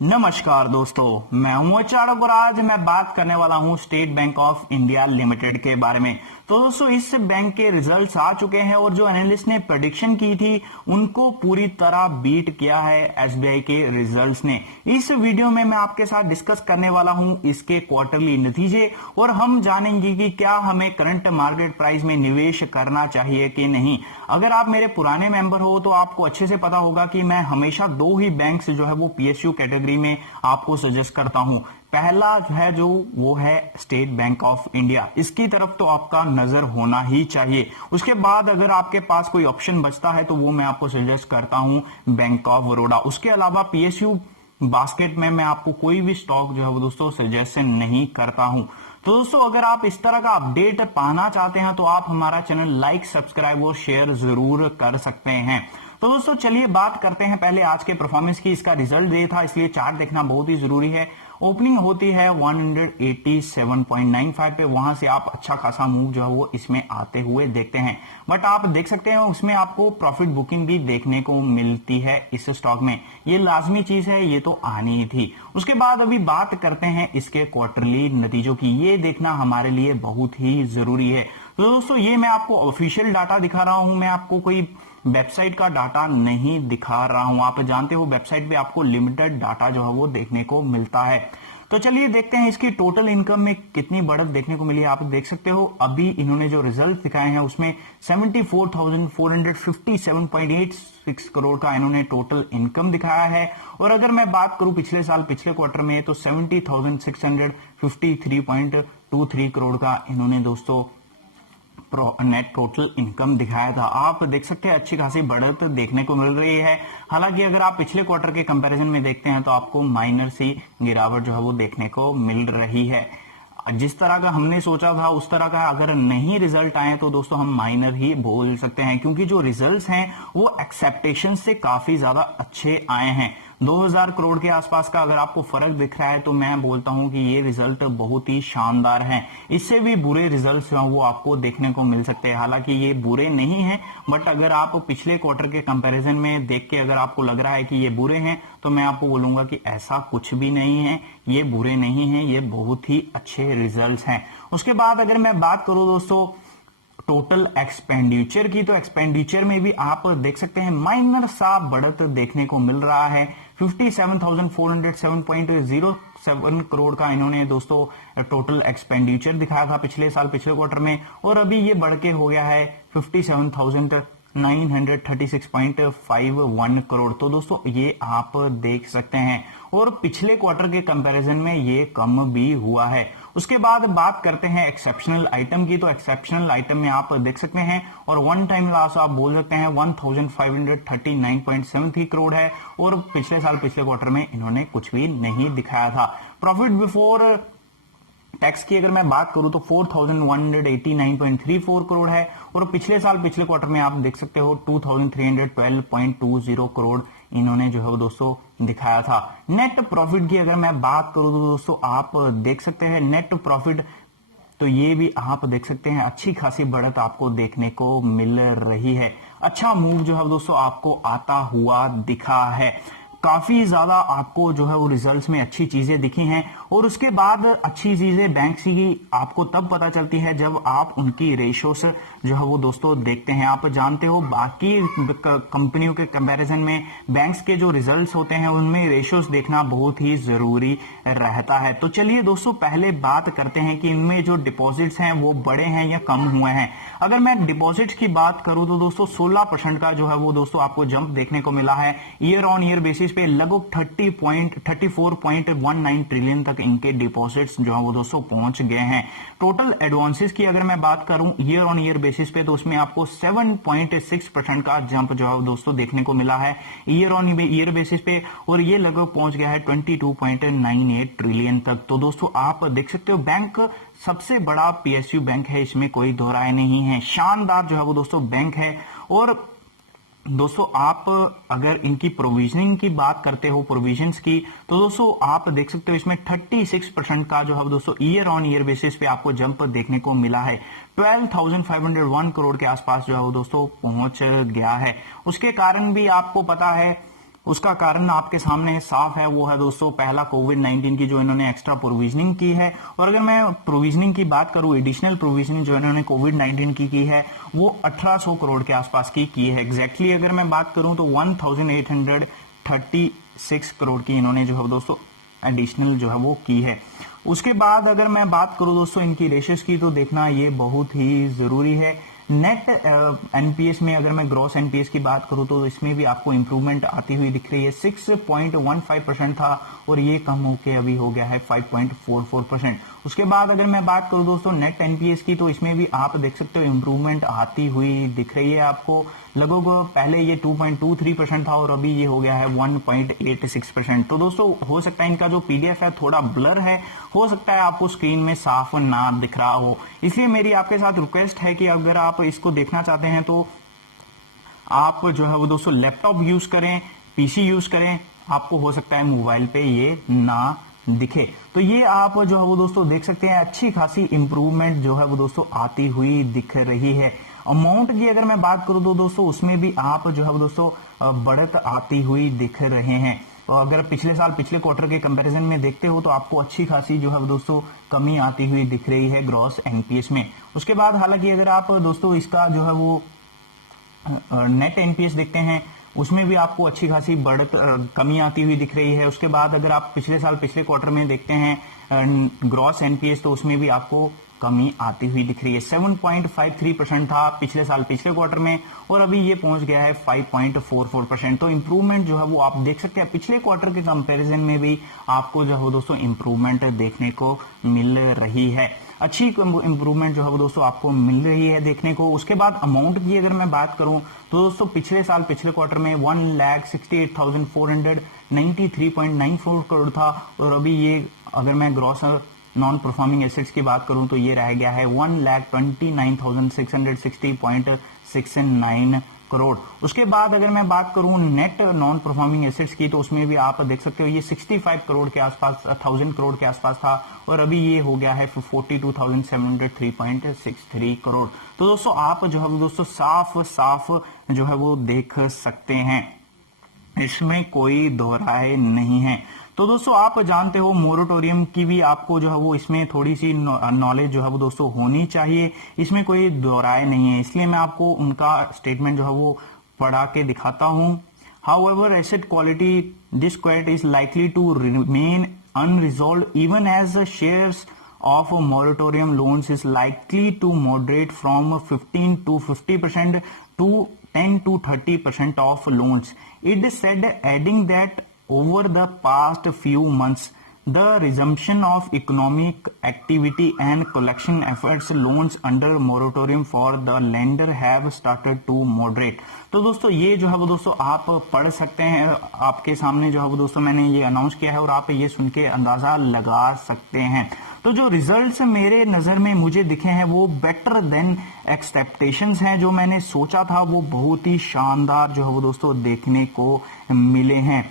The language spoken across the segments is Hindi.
नमस्कार दोस्तों, मैं उमर चाड़क और आज मैं बात करने वाला हूं state bank of India limited के बारे में। तो दोस्तों, इस बैंक के रिजल्ट्स आ चुके हैं और जो एनालिस्ट ने प्रेडिक्शन की थी उनको पूरी तरह बीट किया है एसबीआई के रिजल्ट्स ने। इस वीडियो में मैं आपके साथ डिस्कस करने वाला हूं इसके क्वार्टरली नतीजे और हम जानेंगे कि क्या हमें करंट मार्केट प्राइस में निवेश करना चाहिए कि नहीं। अगर आप मेरे पुराने मेंबर हो तो आपको अच्छे से पता होगा कि मैं हमेशा दो ही बैंक्स जो है वो पीएसयू कैटेगरी में आपको सजेस्ट करता हूं। पहला है जो वो है स्टेट बैंक ऑफ इंडिया, इसकी तरफ तो आपका नजर होना ही चाहिए। उसके बाद अगर आपके पास कोई ऑप्शन बचता है तो वो मैं आपको सजेस्ट करता हूं बैंक ऑफ बड़ौदा। उसके अलावा पीएसयू बास्केट में मैं आपको कोई भी स्टॉक जो है वो दोस्तों सजेशन नहीं करता हूं। तो दोस्तों, अगर आप इस तरह का अपडेट पाना चाहते हैं तो आप हमारा चैनल लाइक, सब्सक्राइब और शेयर जरूर कर सकते हैं। तो दोस्तों चलिए बात करते हैं पहले आज के परफॉर्मेंस की। इसका रिजल्ट ये था, इसलिए चार्ट देखना बहुत ही जरूरी है। ओपनिंग होती है 187.95 पे, वहां से आप अच्छा खासा मूव जो है वो इसमें आते हुए देखते हैं। बट आप देख सकते हैं उसमें आपको प्रॉफिट बुकिंग भी देखने को मिलती है इस स्टॉक में। ये लाजमी चीज है, ये तो आनी ही थी। उसके बाद अभी बात करते हैं इसके क्वार्टरली नतीजों की। ये देखना हमारे लिए बहुत ही जरूरी है। तो दोस्तों, ये मैं आपको ऑफिशियल डाटा दिखा रहा हूं, मैं आपको कोई वेबसाइट का डाटा नहीं दिखा रहा हूं। आप जानते हो वेबसाइट पे आपको लिमिटेड डाटा जो है वो देखने को मिलता है। तो चलिए देखते हैं इसकी टोटल इनकम में कितनी बढ़त देखने को मिली। आप देख सकते हो अभी इन्होंने जो रिजल्ट दिखाए हैं उसमें 74,457.86 करोड़ का इन्होंने टोटल इनकम दिखाया है। और अगर मैं बात करूं पिछले साल पिछले क्वार्टर में तो 70,653.23 करोड़ का इन्होंने दोस्तों नेट टोटल इनकम दिखाया था। आप देख सकते हैं अच्छी खासी बढ़त देखने को मिल रही है। हालांकि अगर आप पिछले क्वार्टर के कंपैरिजन में देखते हैं तो आपको माइनर सी गिरावट जो है वो देखने को मिल रही है। जिस तरह का हमने सोचा था उस तरह का अगर नहीं रिजल्ट आए तो दोस्तों हम माइनर ही बोल सकते हैं, क्योंकि जो रिजल्ट्स हैं वो एक्सेप्टेशन से काफी ज्यादा अच्छे आए हैं। 2000 करोड़ के आसपास का अगर आपको फर्क दिख रहा है तो मैं बोलता हूं कि ये रिजल्ट बहुत ही शानदार हैं। इससे भी बुरे रिजल्ट्स जो वो आपको देखने को मिल सकते हैं। हालांकि ये बुरे नहीं है, बट अगर आप पिछले क्वार्टर के कंपैरिजन में देख के अगर आपको लग रहा है कि ये बुरे हैं तो मैं आपको बोलूंगा कि ऐसा कुछ भी नहीं है, ये बुरे नहीं है, ये बहुत ही अच्छे रिजल्ट्स हैं। उसके बाद अगर मैं बात करूं दोस्तों टोटल एक्सपेंडिचर की, तो एक्सपेंडिचर में भी आप देख सकते हैं माइनर सा बढ़त देखने को मिल रहा है। 57,407.07 करोड़ का इन्होंने दोस्तों टोटल एक्सपेंडिचर दिखाया था पिछले साल पिछले क्वार्टर में, और अभी ये बढ़ के हो गया है 57,936.51 करोड़। तो दोस्तों ये आप देख सकते हैं, और पिछले क्वार्टर के कंपैरिजन में ये कम भी हुआ है। उसके बाद बात करते हैं एक्सेप्शनल आइटम की, तो एक्सेप्शनल आइटम में आप देख सकते हैं और वन टाइम लॉस आप बोल सकते हैं 1539.73 करोड़ है, और पिछले साल पिछले क्वार्टर में इन्होंने कुछ भी नहीं दिखाया था। प्रॉफिट बिफोर टैक्स की अगर मैं बात करूं तो 4189.34 करोड़ है, और पिछले साल पिछले क्वार्टर में आप देख सकते हो 2312.20 करोड़ इन्होंने जो है वो दोस्तों दिखाया था। नेट प्रॉफिट की अगर मैं बात करूं तो दोस्तों आप देख सकते हैं नेट प्रॉफिट, तो ये भी आप देख सकते हैं अच्छी खासी बढ़त आपको देखने को मिल रही है। अच्छा मूव जो है दोस्तों आपको आता हुआ दिखा है। काफी ज्यादा आपको जो है वो रिजल्ट्स में अच्छी चीजें दिखी हैं, और उसके बाद अच्छी चीजें बैंक की आपको तब पता चलती है जब आप उनकी रेशोस जो है वो दोस्तों देखते हैं। आप जानते हो बाकी कंपनियों के कंपैरिजन में बैंक्स के जो रिजल्ट्स होते हैं उनमें रेशोस देखना बहुत ही जरूरी रहता है। तो चलिए दोस्तों पहले बात करते हैं कि इनमें जो डिपॉजिट्स हैं वो बढ़े हैं या कम हुए हैं। अगर मैं डिपॉजिट्स की बात करूं तो दोस्तों 16% का जो है वो दोस्तों आपको जंप देखने को मिला है। ईयर ऑन ईयर बेसिस पे लगभग 34.19 ट्रिलियन तक इनके डिपॉजिट्स जो है वो दोस्तों पहुंच गए हैं। टोटल एडवांसेस की अगर मैं बात करूं ईयर ऑन ईयर बेसिस पे तो उसमें आपको 7.6% का जंप जो है दोस्तों देखने को मिला है ईयर ऑन ईयर बेसिस पे, और ये लगभग पहुंच गया है 22.98 ट्रिलियन तक। तो दोस्तों आप देख सकते हो बैंक सबसे बड़ा पीएसयू बैंक है, इसमें कोई दो राय नहीं है। शानदार जो है वो दोस्तों बैंक है। और दोस्तों आप अगर इनकी प्रोविजनिंग की बात करते हो प्रोविजंस की, तो दोस्तों आप देख सकते हो इसमें 36% का जो है दोस्तों ईयर ऑन ईयर बेसिस पे आपको जंप देखने को मिला है। 12,501 करोड़ के आसपास जो है वो दोस्तों पहुंच गया है। उसके कारण भी आपको पता है उसका कारण आपके सामने साफ है, वो है दोस्तों पहला कोविड-19 की जो इन्होंने एक्स्ट्रा प्रोविजनिंग की है। और अगर मैं प्रोविजनिंग की बात करूं, एडिशनल प्रोविजनिंग जो इन्होंने कोविड-19 की है वो 1800 करोड़ के आसपास की है। एग्जैक्टली अगर मैं बात करूं तो 1836 करोड़ की इन्होंने जो है दोस्तों एडिशनल जो है वो की है। उसके बाद अगर मैं बात करूं दोस्तों इनकी रेशियोज की, तो देखना ये बहुत ही जरूरी है। नेट एनपीएस में अगर मैं ग्रॉस एनपीएस की बात करूं तो इसमें भी आपको इंप्रूवमेंट आती हुई दिख रही है। 6.15% था और ये कम होके अभी हो गया है 5.44%। उसके बाद अगर मैं बात करूं दोस्तों नेट एनपीएस की, तो इसमें भी आप देख सकते हो इंप्रूवमेंट आती हुई दिख रही है आपको। लगभग पहले ये 2.23% था और अभी ये हो गया है 1.86%। तो दोस्तों हो सकता है इनका जो पीडीएफ है थोड़ा ब्लर है, हो सकता है आपको स्क्रीन में साफ ना दिख रहा हो, इसलिए मेरी आपके साथ रिक्वेस्ट है कि अगर आप इसको देखना चाहते हैं तो आप जो है वो दोस्तों लैपटॉप यूज करें, पीसी यूज करें, आपको हो सकता है मोबाइल पे ये ना दिखे। तो ये आप जो है वो दोस्तों देख सकते हैं अच्छी खासी इंप्रूवमेंट जो है वो दोस्तों आती हुई दिख रही है। अमाउंट की अगर मैं बात करूं तो दोस्तों उसमें भी आप जो है वो दोस्तों बढ़त आती हुई दिख रहे हैं। और अगर पिछले साल पिछले क्वार्टर के कंपैरिजन में देखते हो तो आपको अच्छी खासी जो है वो दोस्तों कमी आती हुई दिख रही है ग्रॉस एनपीएस में। उसके बाद हालांकि अगर आप दोस्तों इसका जो है वो नेट एनपीएस देखते हैं उसमें भी आपको अच्छी खासी बढ़त कमी आती हुई दिख रही है। उसके बाद अगर आप पिछले साल पिछले क्वार्टर में देखते हैं ग्रॉस एनपीएस, तो उसमें भी आपको कमी आती हुई दिख रही है। 7.53% था पिछले साल पिछले क्वार्टर में और अभी ये पहुंच गया है 5.44%। तो इंप्रूवमेंट जो है वो आप देख सकते हैं पिछले क्वार्टर के कंपैरिजन में भी आपको जो है दोस्तों इंप्रूवमेंट देखने को मिल रही है, अच्छी इंप्रूवमेंट जो है वो दोस्तों आपको मिल रही है देखने को। उसके बाद अमाउंट की अगर मैं बात करूं तो दोस्तों पिछले साल पिछले क्वार्टर में 1,68,493.94 करोड़ था और अभी ये अगर मैं ग्रॉस नॉन परफॉर्मिंग एसेट्स की बात करूं तो ये रह गया है 1,29,660.69 करोड़। उसके बाद अगर मैं बात करूं नेट नॉन परफॉर्मिंग एसेट्स की, तो उसमें भी आप देख सकते हो ये 65 करोड़ के आसपास 1000 करोड़ के आसपास था और अभी ये हो गया है 42,703.63 करोड़। तो दोस्तों आप जो है दोस्तों साफ साफ जो है वो देख सकते हैं, इसमें कोई दो राय नहीं है। तो दोस्तों आप जानते हो मोरेटोरियम की भी आपको जो है वो इसमें थोड़ी सी नॉलेज जो है वो दोस्तों होनी चाहिए, इसमें कोई दो राय नहीं है, इसलिए मैं आपको उनका स्टेटमेंट जो है वो पढ़ा के दिखाता हूं। However asset quality this quarter is likely to remain unresolved even as shares of moratorium loans is likely to moderate from 15 to 50% to 10 to 30% of loans. It said, adding that over the past few months, the resumption of economic activity and collection efforts, loans under moratorium for the lender have started to moderate. तो दोस्तों ये जो है वो दोस्तों आप पढ़ सकते हैं, आपके सामने जो है वो दोस्तों मैंने ये अनाउंस किया है और आप ये सुन के अंदाजा लगा सकते हैं। तो जो रिजल्ट्स मेरे नजर में मुझे दिखे हैं वो बेटर देन एक्सपेक्टेशंस हैं, जो मैंने सोचा था वो बहुत ही शानदार जो है वो दोस्तों देखने को मिले हैं।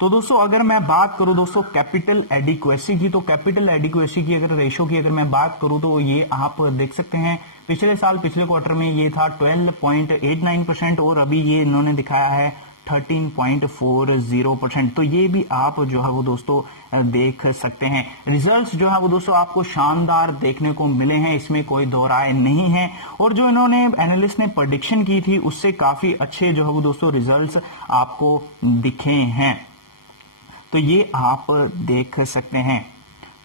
तो दोस्तों अगर मैं बात करूं दोस्तों कैपिटल एडिक्वेसी की, तो कैपिटल एडिक्वेसी की अगर रेशो की अगर मैं बात करूं तो ये आप देख सकते हैं पिछले साल पिछले क्वार्टर में ये था 12.89% और अभी ये इन्होंने दिखाया है 13.40%। तो ये भी आप जो है वो दोस्तों देख सकते हैं, रिजल्ट्स जो है वो दोस्तों आपको शानदार देखने को मिले हैं, इसमें कोई दो राय नहीं है। और जो इन्होंने एनालिस्ट ने प्रेडिक्शन की थी उससे काफी अच्छे जो है वो दोस्तों रिजल्ट्स आपको दिखे हैं, तो ये आप देख सकते हैं।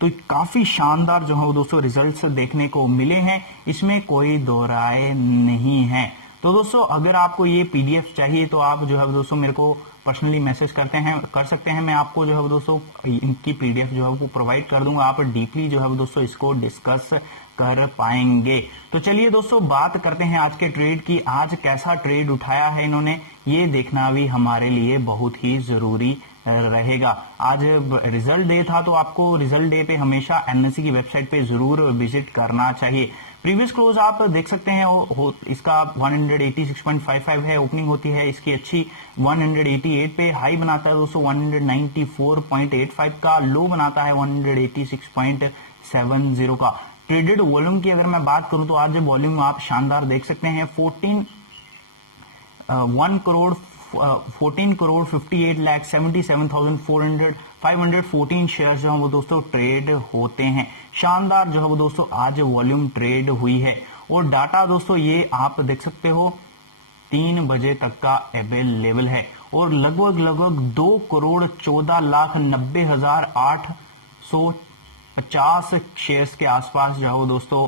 तो काफी शानदार जो है वो दोस्तों रिजल्ट्स देखने को मिले हैं, इसमें कोई दो राय नहीं है। तो दोस्तों अगर आपको ये पीडीएफ चाहिए तो आप जो है दोस्तों मेरे को पर्सनली मैसेज कर सकते हैं, मैं आपको जो है दोस्तों इनकी पीडीएफ जो है वो प्रोवाइड कर दूंगा, आप डीपली जो है दोस्तों इसको डिस्कस कर पाएंगे। तो चलिए दोस्तों बात करते हैं आज के ट्रेड की, आज कैसा ट्रेड उठाया है इन्होंने ये देखना भी हमारे लिए बहुत ही जरूरी रहेगा। आज रिजल्ट डे था तो आपको रिजल्ट डे पे हमेशा एनएससी की वेबसाइट पे जरूर विजिट करना चाहिए। प्रीवियस क्लोज आप देख सकते हैं इसका 186.55 है, ओपनिंग होती है इसकी अच्छी 188 पे, हाई बनाता है दोस्तों 194.85 का, लो बनाता है 186.70 का। ट्रेडेड वॉल्यूम की अगर मैं बात करूं तो आज वॉल्यूम आप शानदार देख सकते हैं 1 करोड़ 14 करोड़ 58 लाख 77,514 शेयर जो है वो दोस्तों ट्रेड होते हैं। शानदार जो है वो दोस्तों आज वॉल्यूम ट्रेड हुई है। और डाटा दोस्तों ये आप देख सकते हो 3 बजे तक का अवेलेबल है और लगभग 2 करोड़ 14 लाख 90,850 शेयर्स के आसपास जो है वो दोस्तों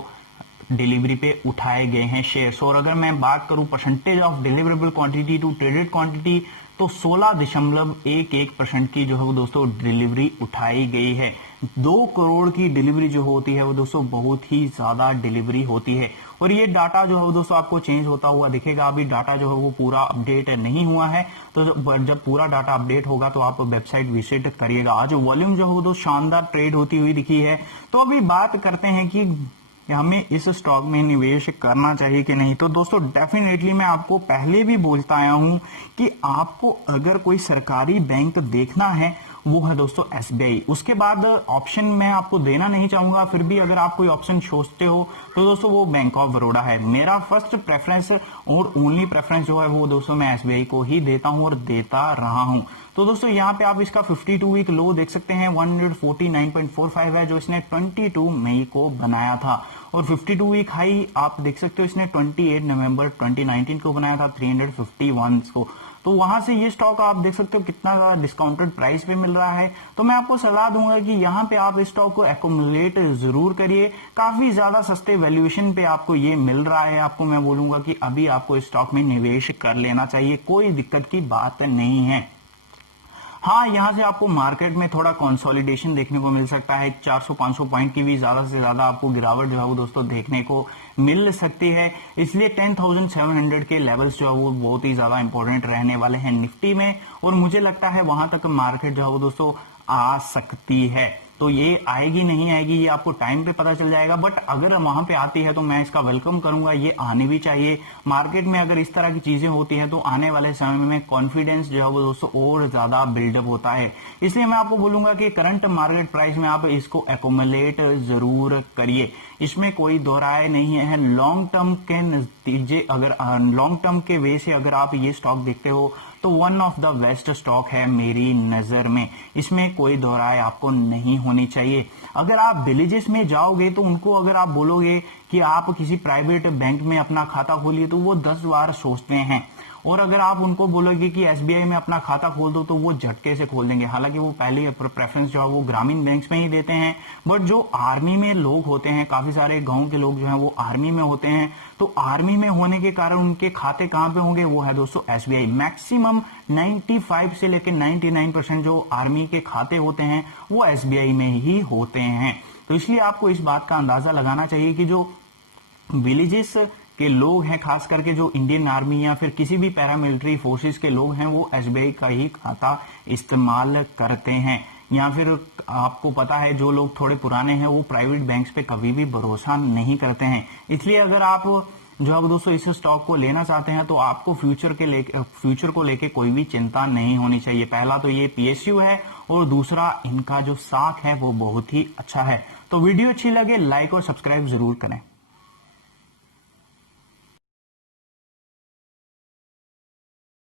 डिलीवरी पे उठाए गए हैं शेयर्स। और अगर मैं बात करूं percentage of deliverable quantity to traded quantity तो 16.11% की जो है वो दोस्तों डिलीवरी उठाई गई है। 2 करोड़ की डिलीवरी जो होती है वो दोस्तों बहुत ही ज्यादा डिलीवरी होती है। और ये डाटा जो है वो दोस्तों आपको चेंज होता हुआ दिखेगा। अभी डाटा जो है वो पूरा अपडेट नहीं हुआ है, तो जब पूरा डाटा अपडेट होगा तो आप वेबसाइट विजिट करिएगा। आज वॉल्यूम जो है वो दोस्तों शानदार ट्रेड होती हुई दिखी है। तो अभी बात करते हैं कि हमें इस स्टॉक में निवेश करना चाहिए कि नहीं। तो दोस्तों डेफिनेटली मैं आपको पहले भी बोलता आया हूं कि आपको अगर कोई सरकारी बैंक देखना है वो है दोस्तों एसबीआई। उसके बाद ऑप्शन मैं आपको देना नहीं चाहूंगा, फिर भी अगर आप कोई ऑप्शन सोचते हो तो दोस्तों वो बैंक ऑफ बड़ौदा है। मेरा फर्स्ट प्रेफरेंस और ओनली प्रेफरेंस जो है वो दोस्तों मैं एसबीआई को ही देता हूं और देता रहा हूं। तो दोस्तों यहाँ पे आप इसका 52 वीक लो देख सकते हैं 149.45 है जो इसने 22 मई को बनाया था। और 52 वीक हाई आप देख सकते हो इसने 28 नवंबर 2019 को बनाया था 351 को। तो वहां से ये स्टॉक आप देख सकते हो कितना ज्यादा डिस्काउंटेड प्राइस पे मिल रहा है। तो मैं आपको सलाह दूंगा कि यहाँ पे आप इस स्टॉक को एक्यूमुलेट जरूर करिए। काफी ज्यादा सस्ते वैल्यूएशन पे आपको ये मिल रहा है। आपको मैं बोलूंगा कि अभी आपको इस स्टॉक में निवेश कर लेना चाहिए, कोई दिक्कत की बात नहीं है। हाँ, यहां से आपको मार्केट में थोड़ा कंसोलिडेशन देखने को मिल सकता है। 400-500 पॉइंट की भी ज्यादा से ज्यादा आपको गिरावट जो है वो दोस्तों देखने को मिल सकती है। इसलिए 10,700 के लेवल्स जो है वो बहुत ही ज्यादा इंपॉर्टेंट रहने वाले हैं निफ्टी में। और मुझे लगता है वहां तक मार्केट जो है वो दोस्तों आ सकती है। तो ये आएगी नहीं आएगी ये आपको टाइम पे पता चल जाएगा, बट अगर वहां पे आती है तो मैं इसका वेलकम करूंगा। ये आने भी चाहिए। मार्केट में अगर इस तरह की चीजें होती है तो आने वाले समय में कॉन्फिडेंस जो है वो दोस्तों और ज्यादा बिल्डअप होता है। इसलिए मैं आपको बोलूंगा कि करंट मार्केट प्राइस में आप इसको एक्यूमुलेट जरूर करिए, इसमें कोई दोहराए नहीं है। लॉन्ग टर्म के नतीजे अगर लॉन्ग टर्म के वे से अगर आप ये स्टॉक देखते हो तो one of the best stock है मेरी नजर में, इसमें कोई दोहराए आपको नहीं होनी चाहिए। अगर आप विलेजेस में जाओगे तो उनको अगर आप बोलोगे कि आप किसी प्राइवेट बैंक में अपना खाता खोलिए तो वो 10 बार सोचते हैं। और अगर आप उनको बोलोगे कि एसबीआई में अपना खाता खोल दो तो वो झटके से खोल देंगे। हालांकि वो पहले प्रेफरेंस जो है वो ग्रामीण बैंक्स में ही देते हैं, बट जो आर्मी में लोग होते हैं, काफी सारे गांव के लोग जो हैं वो आर्मी में होते हैं, तो आर्मी में होने के कारण उनके खाते कहां पे होंगे, वो है दोस्तों एसबीआई। मैक्सिमम 95 से लेकर 99% जो आर्मी के खाते होते हैं वो एसबीआई में ही होते हैं। तो इसलिए आपको इस बात का अंदाजा लगाना चाहिए कि जो विलेजेस के लोग हैं, खास करके जो इंडियन आर्मी या फिर किसी भी पैरामिलिट्री फोर्सेस के लोग हैं, वो एसबीआई का ही खाता इस्तेमाल करते हैं। या फिर आपको पता है जो लोग थोड़े पुराने हैं वो प्राइवेट बैंक्स पे कभी भी भरोसा नहीं करते हैं। इसलिए अगर आप जो है दोस्तों इस स्टॉक को लेना चाहते हैं तो आपको फ्यूचर को लेके कोई भी चिंता नहीं होनी चाहिए। पहला तो ये पीएसयू है और दूसरा इनका जो स्टॉक है वो बहुत ही अच्छा है। तो वीडियो अच्छी लगे लाइक और सब्सक्राइब जरूर करें।